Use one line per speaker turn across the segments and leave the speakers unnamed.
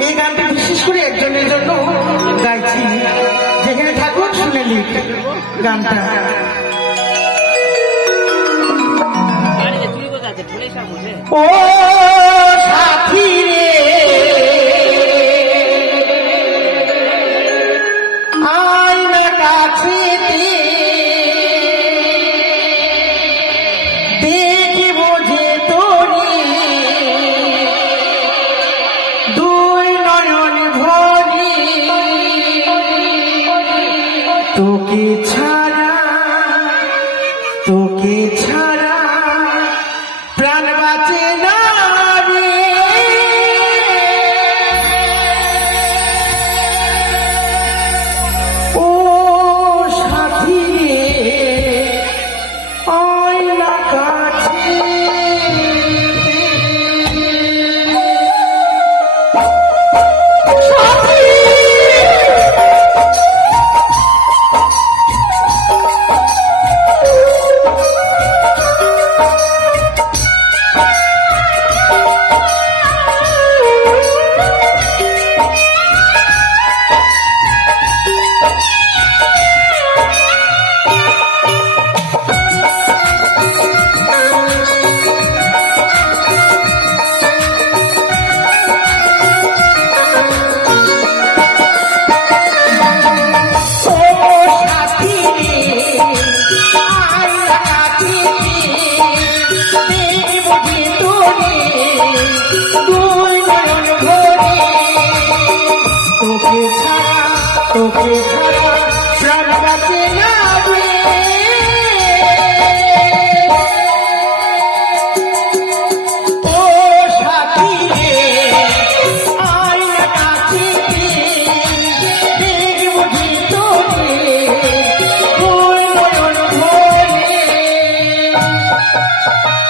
এই গানটা বিশেষ করে একজনের জন্য। গাইছি। যেখানে থাকুন শুনে লিখ গানটা। ও! কি Thank.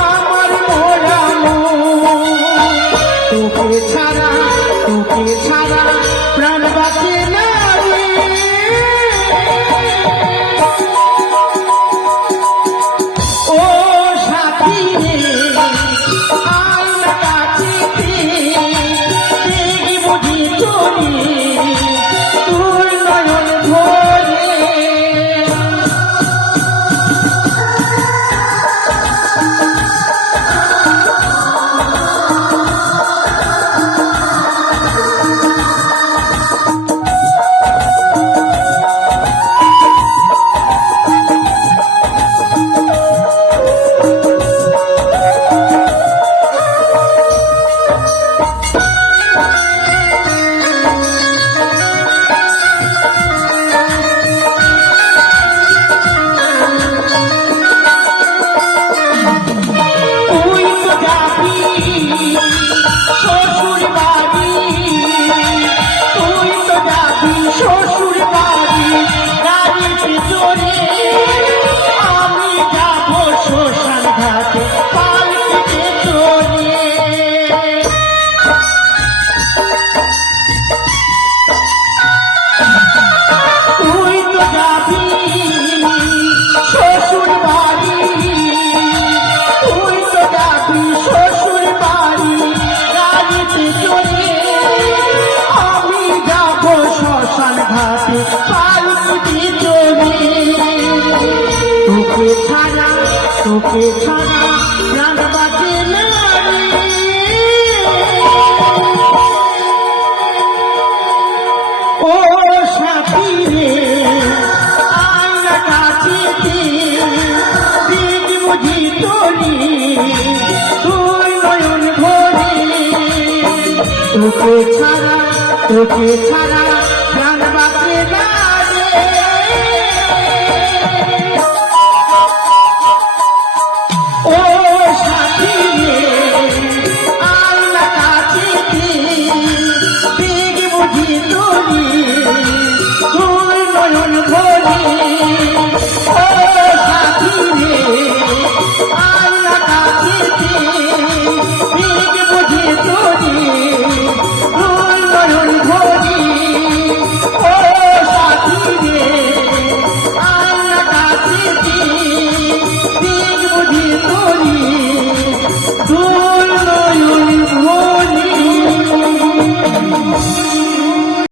তোকে ছাড়া প্রাণ বাঁচে না ও সাথী রে আয়না কাছে বুঝি তোলি তুই নয়ন ভরে। তোকে ছাড়া তোকে ছাড়া